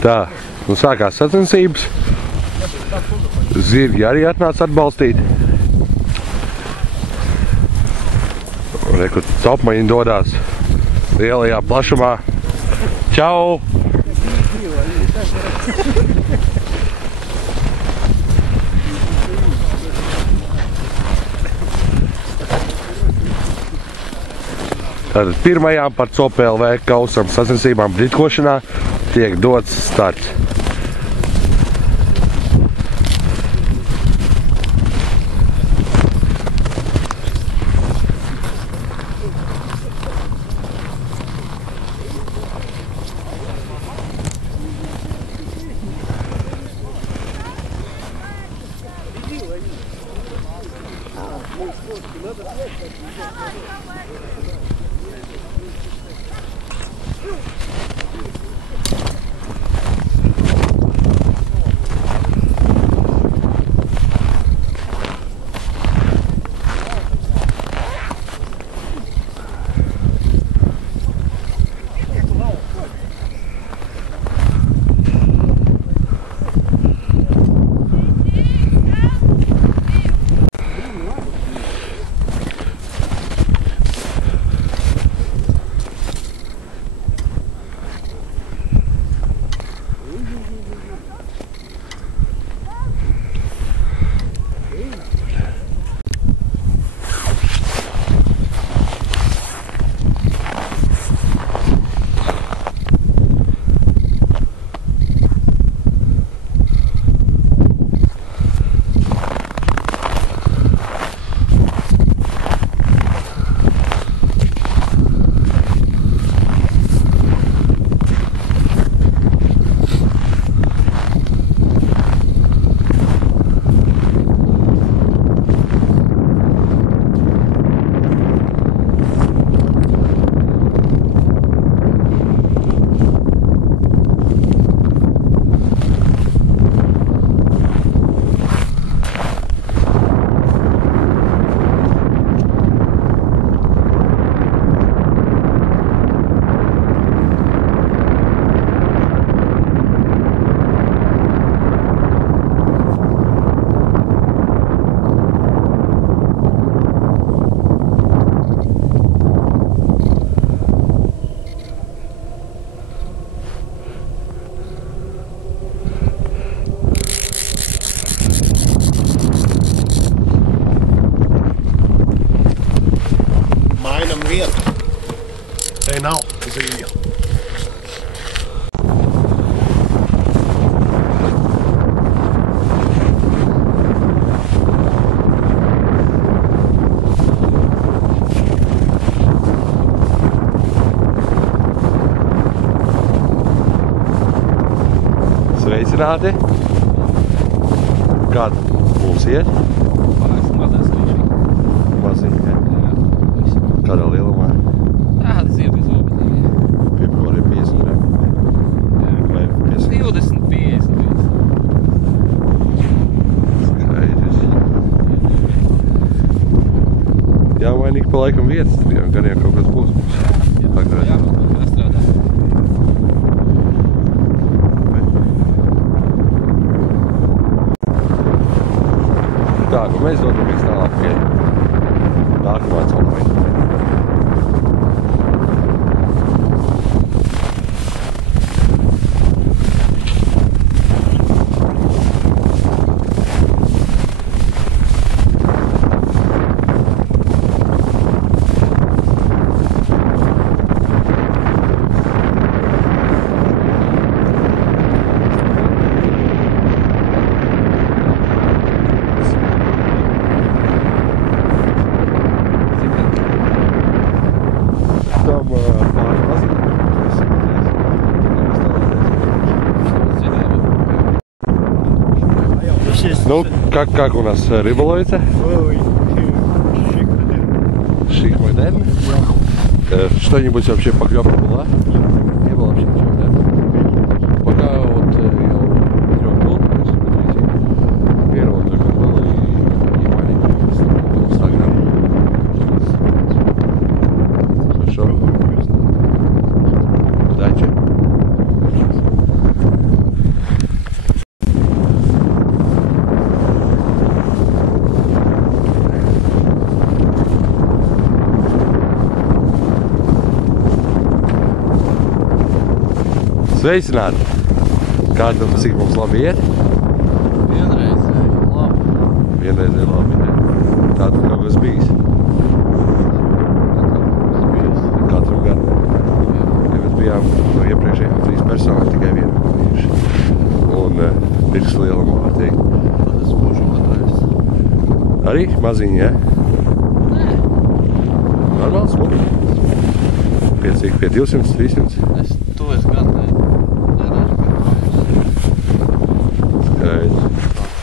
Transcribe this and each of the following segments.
Tā, nu sākās sacensības. Zirgi arī atnāca atbalstīt. Reku topmaņi dodās lielajā plašumā. Čau! Tātad pirmajām par COPLV kausam sacensībām britkošanā tiek dots starts. Nav zīja. Sveicināti! Kāda mums iet? Mazā skrīšī. Maziņa. Kādā lielumā? Tāda zirga zobatā. Pieprori 50 reku. Vai 50? 20, 50. Skaidrs. Jāmainīgi pa laikam vietas, gan jau kaut kas būs mums. Jā, jāstrādā. Tā, nu mēs dodamies tālāk pie nākamā celtmeņa. Ну, как у нас рыболовится? Ой, Шик модерн. Что-нибудь вообще поклевка была? Не было вообще ничего, да? Пока вот я 3 год, Sveicināti! Kā tu, cik mums labi iet? Vienreizēji labi. Vienreizēji labi, ne? Tā tur kaut kas bijis. Katram gadam. Ja mēs bijām no iepriekšējām 3 personām tikai vienu bijuši. Un pirks lielam vārtīgi. Tad es būšu otrais. Arī maziņi, ja? Nē. Normāls smuki. Pie cik? Pie 200, 300? To es gan Skaidrs.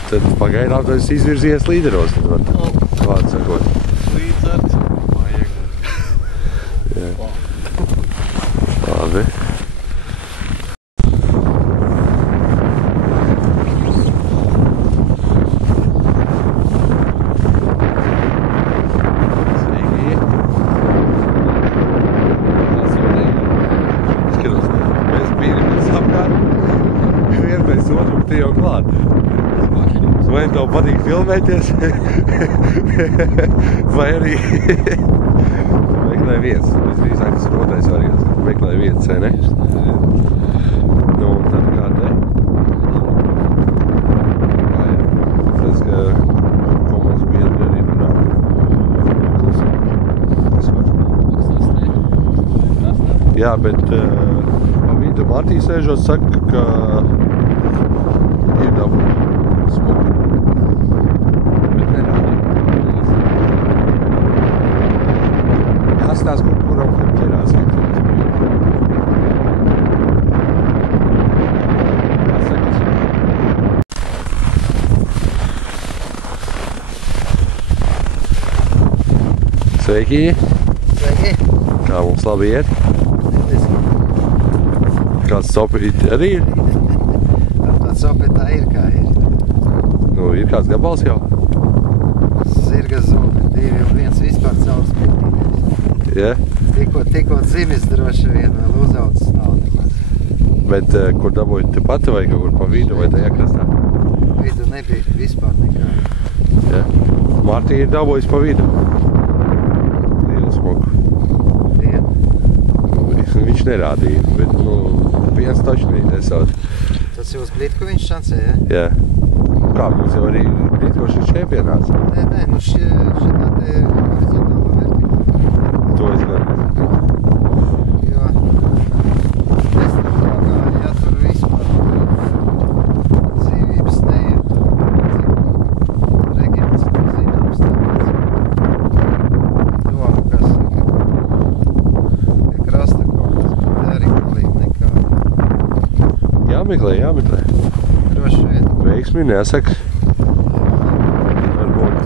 Tad pagaidām tu esi izvirzies līderos, tad var vārdu sakot. līdzards. Jā. Labi. Tu jau klāt. Vai tev patīk filmēties? Vai arī meklē viens? Visdrīzāk tas ir otrais variants. Meklē viens, vai ne? Nu, un tad kā te? Tas, ka komandas biedri arī runā. Tas var. Jā, bet pa vidu Martī sēžot saka, ka ir dabu smuki. Bet nerādīja. Jāstās, kuram ķerās. Sveiki! Sveiki! Kā mums labi iet? Kāds sopīt arī ir? Tāds sopīt tā ir kā ir. Nu, ir kāds gabals jau? Zirga zūga, 2 un 1 vispār caurspītīgais. Jā? Tikko dzimis droši vien vēl uzaudzis nav nemaz. Bet kur dabūji te pati vai kaut kur pa vidu vai tajā krastā? Vidu nebija vispār nekā. Jā? Martī ir dabūjis pa vidu. Lielu smuku. Viņš nerādīja, bet, viens taču nesauc. Tas jūs Blitku viņš šancē, ja? Jā. Kā, mums jau arī Blitkoši ir čempionāts? Nē, šitā te horizontāla vertikāla. To es gan. Jo, es tā kā, ja tur vispār dzīvības neiet, cik reģions tur zināms tāpēc. Doma, kas saka, ja krasta kaut kas, bet arī palīd nekā. Jāmeklē. Droši vien. Veiksmi, nesaka. Varbūt...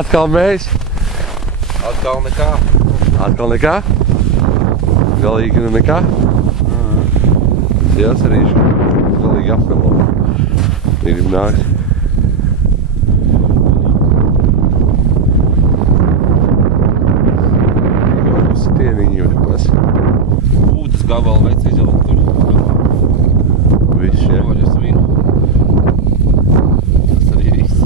Atkal mēs? Atkal nekā. Atkal nekā? Galīgi nekā? Dievs arī galīgi apmelo. Ir nākt. Stieniņi vai kas? Ūtas gabalu veids izjaukt tur. Viss, jā. Roļas vinu. Tas arī viss.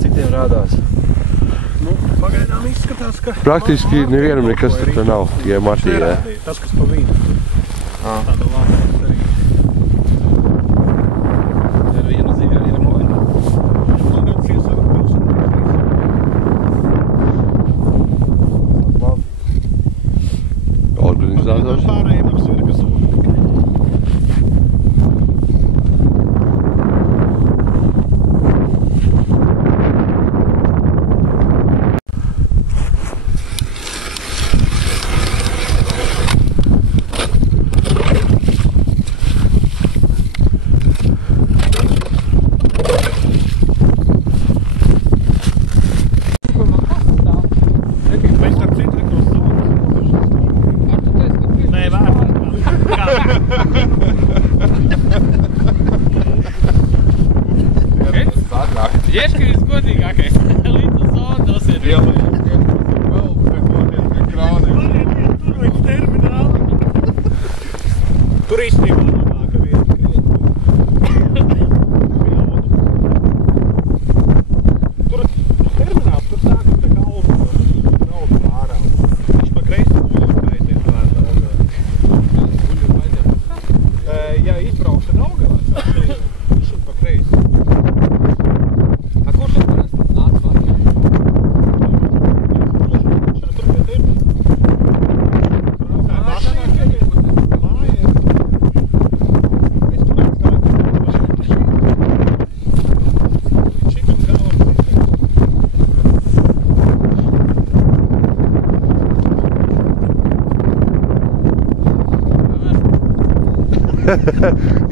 Cik tiem rādās? Pagaidām izskatās, ka... Praktiski nevienam nekas tur nav, ja Martī, jā. Tas, kas pa vīnu. Tāda lāma arī. Ar vienu zīvi arī ir moļa. Man gan ciesaka Organizators. Pārējiem apsvirka soka. Ieškris godīgākais. Līdz uz zonu dosiet. Tur viņš te ir Tur īstenībā labāka vieta. Tur termināls, tur sākas tā kā audu ārā. Viņš pa kreisi guļu aiziet vērtā. Ja izbrauks ar Daugavā, viņš ir pa kreisi. A kurš ir parasti? Nāc vakar. Tur pie tevis.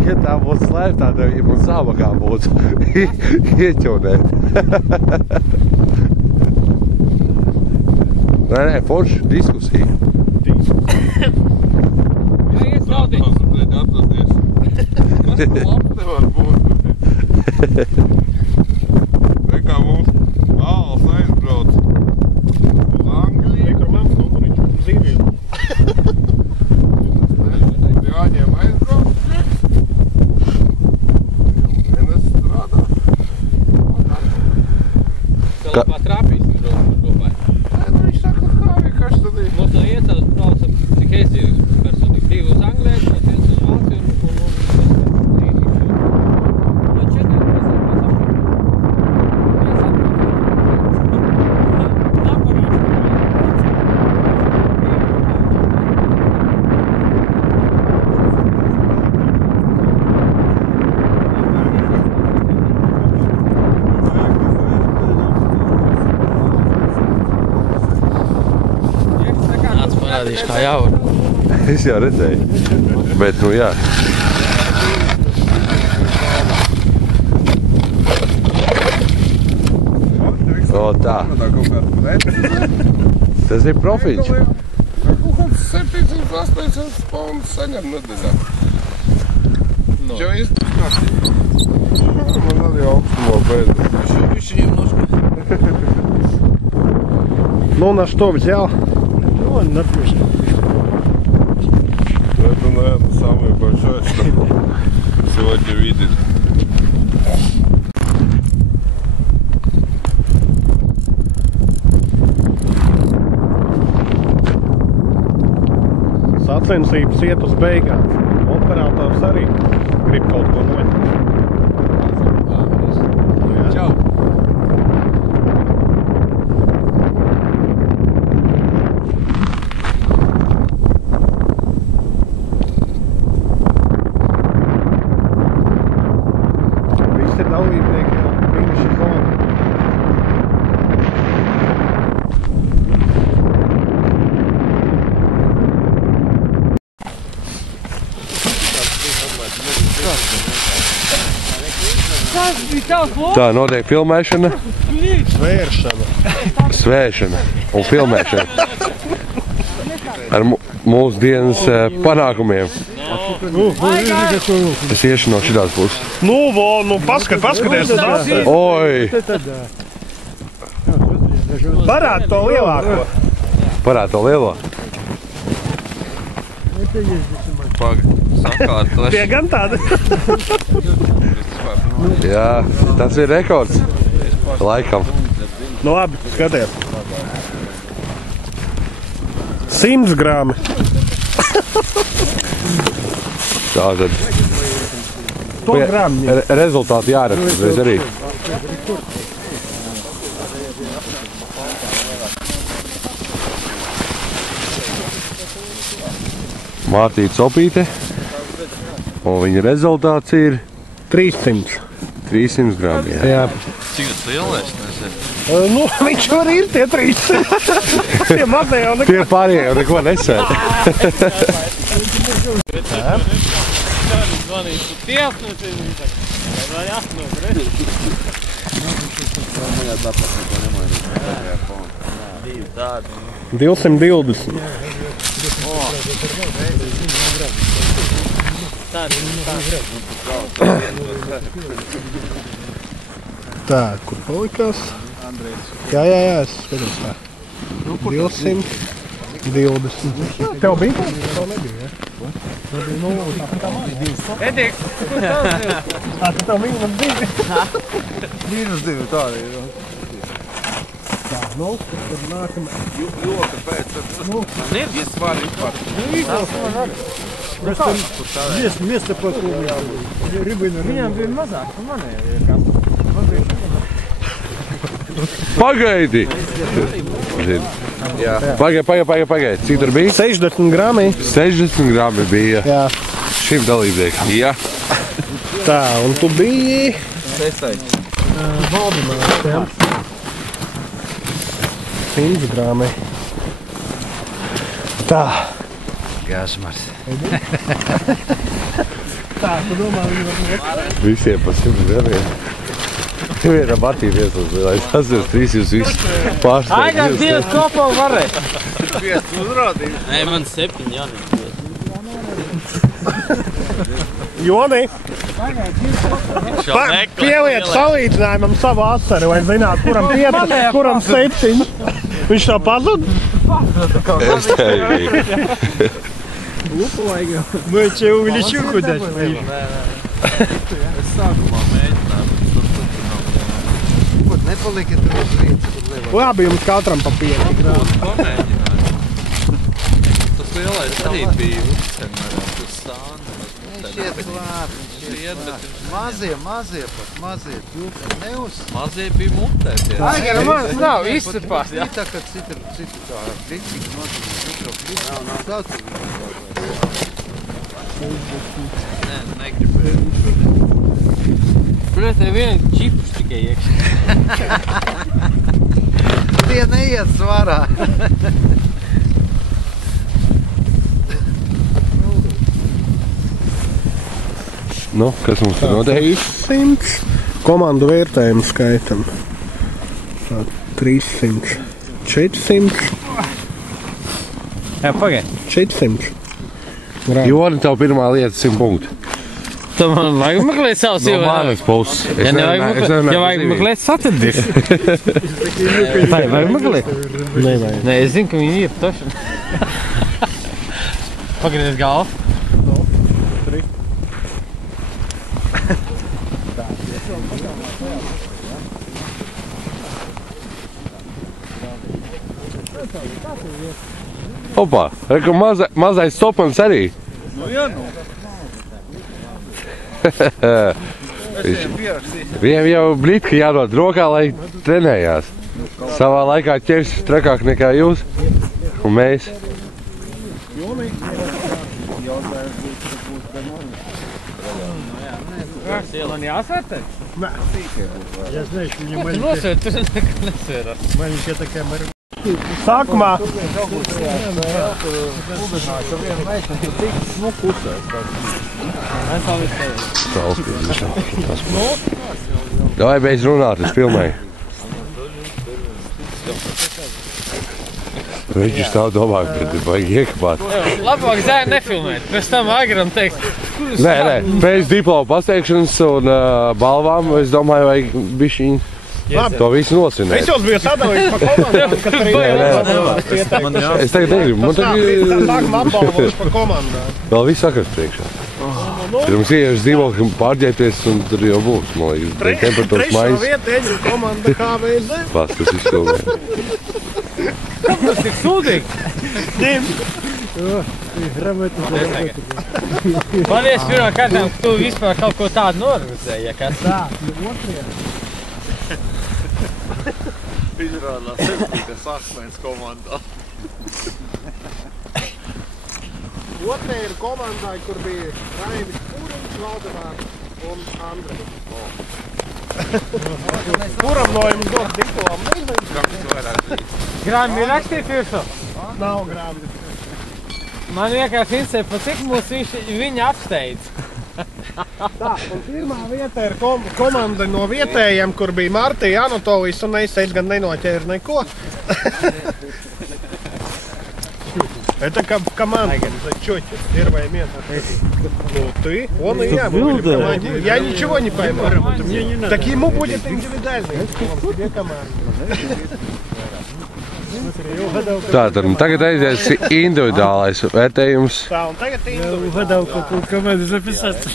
Ja tā būtu slēptā, tad ja mums zābakā būtu ieķaunēt. Nē, forši, diskusija. Jā, ies raudīt. Atrasties. Kas tu labi? Nevar būt. Vai kā mums āls aizbrauc uz Angliju. Tur mans numuriņš, zīvību. Jāņem aizbrauc. Vienas strādā. Ka labā trāpīsim domāju. Nē, nu viņš saka, kā vienkārši tad ir. Mums no iecās braucam, cik es dzīves personīgi. 2 uz Angliju, mums 1 uz Vāciju un no 4 mēs parādīšu, kā jāvar. Es jau redzēju. Bet, nu jā. O, tā. Tas ir profīts. Kaut kāds 700-800 poundus saņem nedēļā. Jau izpārstīt. Man arī augstumā beidzas. Viņš viņiem nošķi. Ну, на что взял? Ну, на плюс. Это, наверное, самое большое, что сегодня видели. Sacensības iet uz beigām. Operators arī grib kaut ko noņemt. Čau. Visi dalībnieki jau bijuši klāt. Tā notiek filmēšana, svēšana un filmēšana. Ar mūsu dienas panākumiem. Es iešu no šitās puses. Nu, paskaties uz asi. Oi! Parādi to lielāko. Parādi to lielo. Tie gan tādi. Jā, tas ir rekords. Laikam. Nu labi, skaties. 100 grāmi. Tātad. 100 grāmi. Rezultāti jāredz uzreiz arī. Mārtīte Sopīte. Un viņa rezultāts ir 300 grāmi. Jā. Cik tas lielais, nezinu. Nu, viņš arī ir tie 300. Tie mazie jau nekā. Tie pārējie jau neko nesēd. Zvanīšu tiesnesi, vai atnāk, redz? 220. Tā, kur palikās? Jā, es skatos tā. 220. Tev bija kaut kas? Tev nebija, ja? Ediks, kur tavs ir? Tu tam -2. -2 tāda ir. Tā, nu, tad nākamā. Joka pēc Man ir? iesvar vispār. Место потом. Рыбы на Viņam bija mazāk, un man ir kas. Pagaidi! Pagaidi. Cik tur bija? 60 grami. 60 grami bija Jā. šim dalībniekam. Jā. Tā, un tu biji... Sestais. 100 grami. Tā. Gāžmars. Tā, tu domā, viņi var... Visiem pa 100 gramiem. Vienam attīmies uz lai tas ir visus pārsteigts. Aigās 2 kopā varēja. 5 uzrādījums. Nē, man 7 jānīt. Joni, pieliet salīdzinājumam savu asaru, vai zināt, kuram 5, kuram 7. Viņš tā pazud? Es tevi. Мы че увеличу куда-то? Es sākumā mēģināju, bet tas Ko, nepalika tur uz vietas, kur lielā? Labi, jums katram pa 5 grāmi. Pamēģināju. Tas lielais arī bija uzcenarā, tas sāni. Viņš iet klāt, viņš iet, bet mazie pat, neuz. Mazie bija mutē tie. Aigara, man nav izcepās, jā. Tā kā citu tā kritiķi nozīmē mikrokritiķi. Tā tur Nē, negribēju. Protams, te vien čipuši tikai iekšā. Tie neiet svarā. Nu, kas mums tur notiek? 300. Komandu vērtējumu skaitam. 300. 400. Jā, pagaid. 400. Joni, tev pirmā lieta 100 punkti. Tu man vajag meklēt savus No manas puses. Ja nevajag meklēt, ja vajag meklēt satadis. Tā, vajag meklēt? Nevajag. Nē, es zinu, ka viņi ir toši. Pagriez galvu. Opā, reku mazais stopans arī. Nu, jā, nu. Viņiem jau blitki jādod rokā, lai trenējās. Savā laikā ķers trakāk nekā jūs un mēs. Man jāsvērtē? Nē. Ja знаешь, Tu nosvērt, tur neko nesvērās. маленькие такая марка. Sākumā Davai beidz runāt, es filmēju. Viņš tā domā, ka vajag iekapāt. Labāk zēni nefilmēt, pēc tam Aigaram teiks. Nē, pēc diploma pasteikšanas un balvām, es domāju, vajag bišķiņ to visu es nocinēt. jau biju sadalījis pa komandām, kas arī Es tagad negribu, man tagad Sākumā apbalvojuši pa komandām. vēl viss sakars priekšā. Pirms ieiešu dzīvokli pārģēties un tur jau būs, man liekas, temperatūras Trešā maiņas. vieta Eģu komanda KVZ. Pats, tas viss filmē. Tas tik sūdīgi. Paldies pirmā kārtām, ka tu vispār kaut ko tādu norganizēji, ja kas? Tā, otrajā. Izrādās, ka sakmēns komandā. Otrajā ir komandai, kur bija Raivis Pūriņš, Valdemārs un Andrejs. Kuram no jums dos diplomu? Grāmi ir rakstīt virsū. Nav grāmatu. Man vienkārši interesē, pa cik mūs viņa apsteidz. Tā, un pirmā vieta ir komanda no vietējiem, kur bija Martija, Anatolijas un neizteic gan nenoķēra neko. Это команда, зачёте, первое место. Ну ты, он и я, мы были в команде. Я ничего не пойму. Так ему будет индивидуальный. Тебе команда. Tātad, tagad aizies individuālais vērtējums. Tā, un tagad individuāli. Угадал, какую команду записать.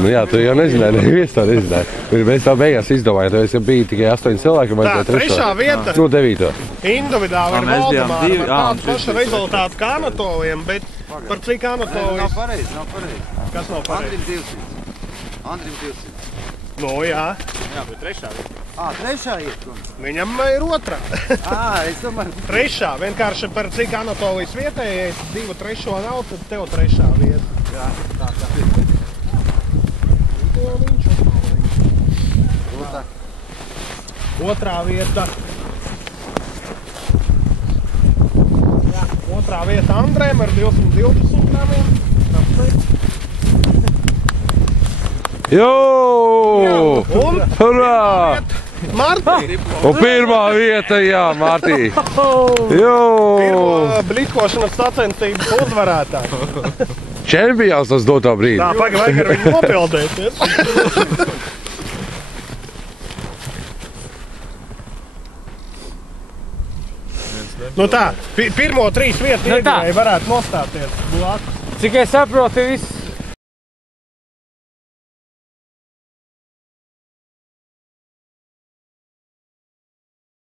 Nu jā, tu jau nezināji, neviens to nezināja. Mēs tā beigās izdomājām, tāpēc, ka bija tikai 8 cilvēki, un Tā, vajadzēja trešā vieta. No 9. Individuāli ar mēs bijām Valdemāru divi, par tādu pašu rezultātu kā Anatoliem, bet par cik Anatolijas? Nav pareizi. Kas nav pareizi? Andrim 200. Nu jā, Trešā iet. viņam ir otrā. Es domāju, Trešā, vienkārši par cik Anatolijas vietējais, 2 trešo nav, tad tev trešā vieta. jā, tā. Otrā vieta. Jā, otrā vieta Andrēm ar 212 gramiem. Jo! Un Hurrā! Marti! Un pirmā vieta, jā, Martī! Jo! Pirmo blikošanas sacensības uzvarētāji. Čempions tas dotā brīdī. Tā, vajag ar viņu nopildēties. Nu tā, pirmo 3 vietu iegāja varētu nostāties blakus. Cik es saprotu, viss